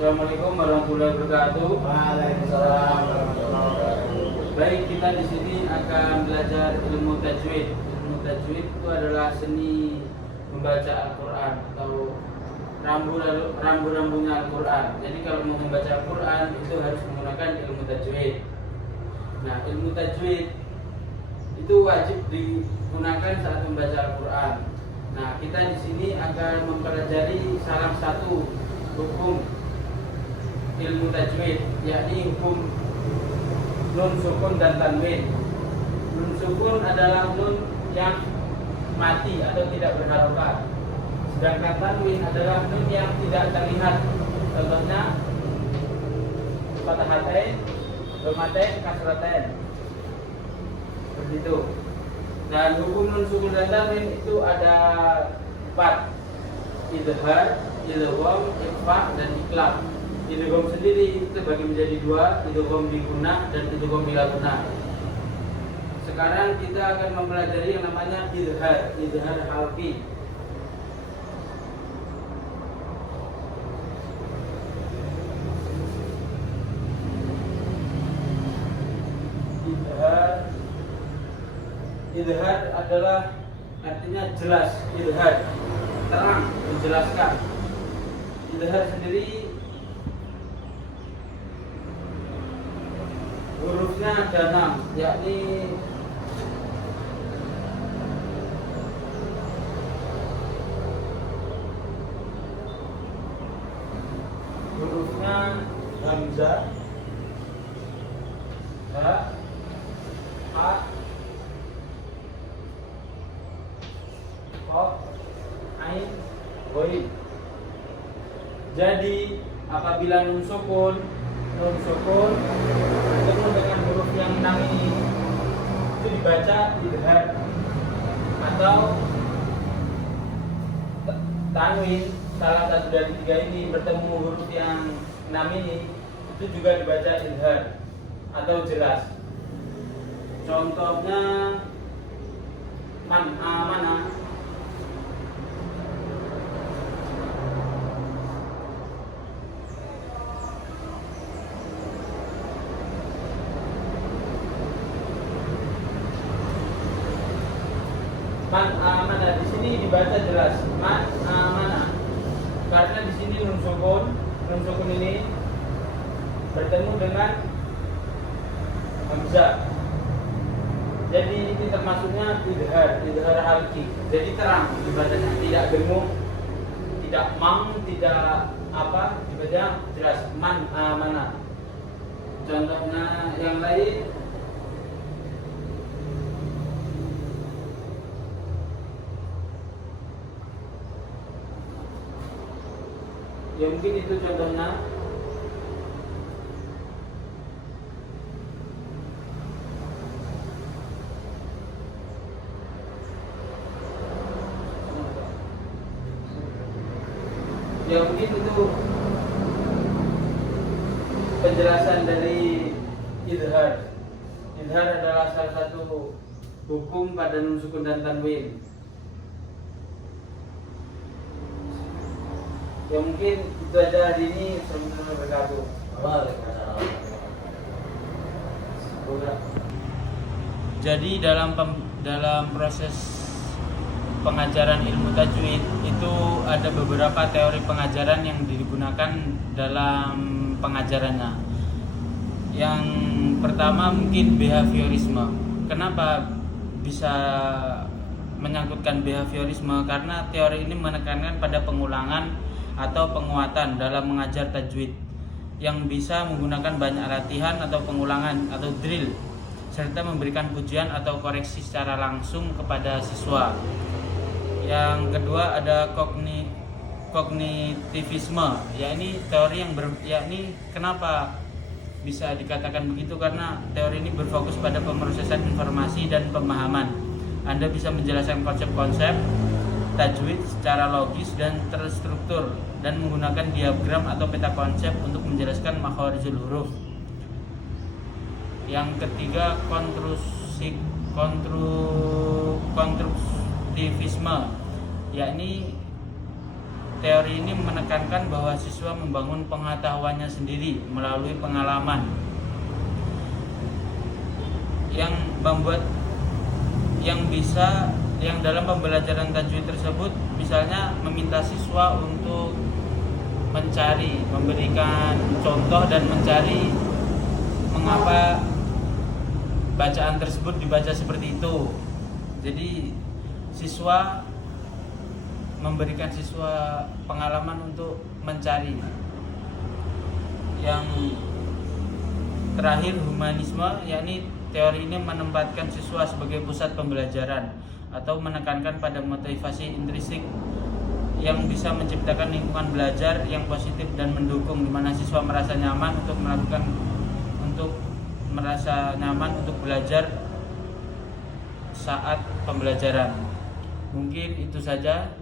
Assalamualaikum warahmatullahi wabarakatuh. Waalaikumsalam warahmatullahi wabarakatuh. Baik, kita di sini akan belajar ilmu tajwid. Ilmu tajwid itu adalah seni membaca Al-Quran atau rambu-rambunya Al-Quran. Jadi kalau mau membaca Al-Quran itu harus menggunakan ilmu tajwid. Nah, ilmu tajwid itu wajib digunakan saat membaca Al-Quran. Nah, kita di sini akan mempelajari salah satu hukum ilmu tajwid, yakni hukum nun sukun dan tanwin. Nun sukun adalah nun yang mati atau tidak berharokat, sedangkan tanwin adalah nun yang tidak terlihat. Contohnya fathatain, dhammatain, kasratain, seperti itu. Dan hukum nun sukun dan tanwin itu ada 4: idhar, idgham, ikhfa, dan iqlab. Idgham sendiri terbagi menjadi 2, idgham bi gunnah dan idgham bila gunnah. Sekarang kita akan mempelajari yang namanya idhar halqi. Idhar adalah artinya jelas, idhar terang, menjelaskan. Idhar sendiri hurufnya ada 6, yakni hurufnya hamzah, ha, a, qaf, ain, ghain. Jadi apabila nun sukun ketemu dengan huruf yang 6 ini itu dibaca idhar, atau tanwin salah satu dari 3 ini bertemu huruf yang 6 ini itu juga dibaca idhar atau jelas. Contohnya man amana, man amana di sini dibaca jelas man amana, karena di sini nun sukun ini bertemu dengan hamzah. Jadi ini termasuknya idhar halqi. Jadi terang dibacanya, tidak dengung, tidak mang, tidak apa, dibaca jelas man amana. Contohnya yang lain ya, mungkin itu contohnya. Ya, mungkin itu penjelasan dari idhar. Idhar adalah salah satu hukum pada nun sukun dan tanwin. Ya, mungkin itu aja hari ini. Assalamualaikum warahmatullahi wabarakatuh. Jadi dalam proses pengajaran ilmu tajwid itu ada beberapa teori pengajaran yang digunakan dalam pengajarannya. Yang pertama mungkin behaviorisme. Kenapa bisa menyangkutkan behaviorisme? Karena teori ini menekankan pada pengulangan atau penguatan dalam mengajar tajwid yang bisa menggunakan banyak latihan atau pengulangan atau drill, serta memberikan pujian atau koreksi secara langsung kepada siswa. Yang kedua ada kognitivisme, yakni teori yakni kenapa bisa dikatakan begitu, karena teori ini berfokus pada pemrosesan informasi dan pemahaman. Anda bisa menjelaskan konsep-konsep tajwid secara logis dan terstruktur dan menggunakan diagram atau peta konsep untuk menjelaskan makharijul huruf. Yang ketiga konstruktivisme, yakni teori ini menekankan bahwa siswa membangun pengetahuannya sendiri melalui pengalaman yang dalam pembelajaran tajwid tersebut misalnya meminta siswa untuk memberikan contoh dan mencari mengapa bacaan tersebut dibaca seperti itu. Jadi memberikan siswa pengalaman untuk mencari. Yang terakhir, humanisme, yakni teori ini menempatkan siswa sebagai pusat pembelajaran atau menekankan pada motivasi intrinsik yang bisa menciptakan lingkungan belajar yang positif dan mendukung, di mana siswa merasa nyaman untuk belajar saat pembelajaran. Mungkin itu saja.